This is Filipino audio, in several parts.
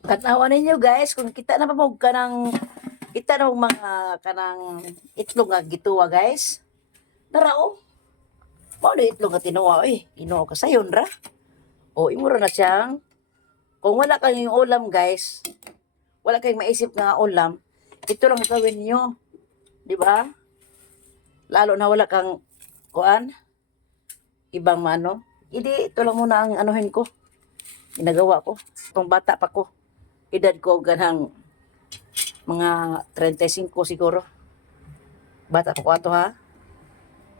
Tanawan ninyo guys, kung kita na mo kanang kita na mga kanang itlog nga gituwa guys. Narao. Mao na itlog nga tinuwa Ginoo ka sayon ra. O imo ra na siyang kung wala kayong ulam guys, wala kayong maisip nga ulam, ito lang gawin niyo. Di ba? Lalo na wala kang kuan ibang mano. Hindi, ito lang muna ang anuhin ko. Ginagawa ko. Itong bata pa ko. Edad ko ganang mga 35 siguro. Bata pa ko ato ha.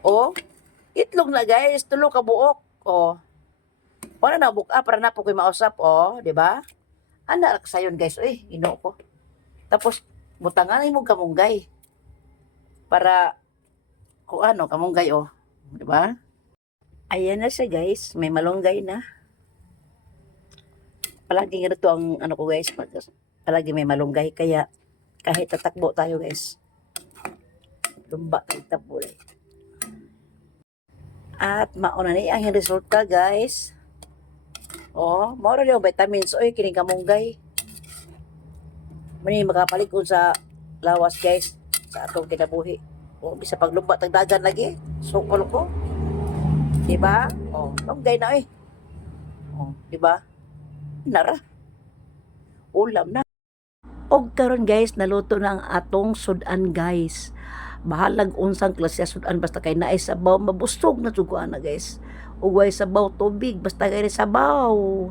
O, itlog na guys, tulo ka buok. O, para na buka, para na po ko'y mausap. O, di ba? Anak sayon guys, ino ko. Tapos, butangan mo kamunggay. Para, kung ano, kamunggay di ba? Ayan na siya guys, may malunggay na. Palagi nga ito ang ano ko guys, palagi may malunggay, kaya kahit tatakbo tayo guys, lumba tayo takbo. At mauna na ang resulta guys. Maura yung vitamins, kining kamunggay. Mani makapalit ko sa lawas guys, sa atong kinabuhi. Bisa paglumba tag dagan lagi, sukol ko. Diba? Lunggay na diba? Nara. Ulam na. Og karon guys, naluto na ang atong sudan guys. Bahalag unsang klase sudan basta kay naay sabaw, mabustog na suguan na guys. Ug way sabaw tubig basta kay sabaw.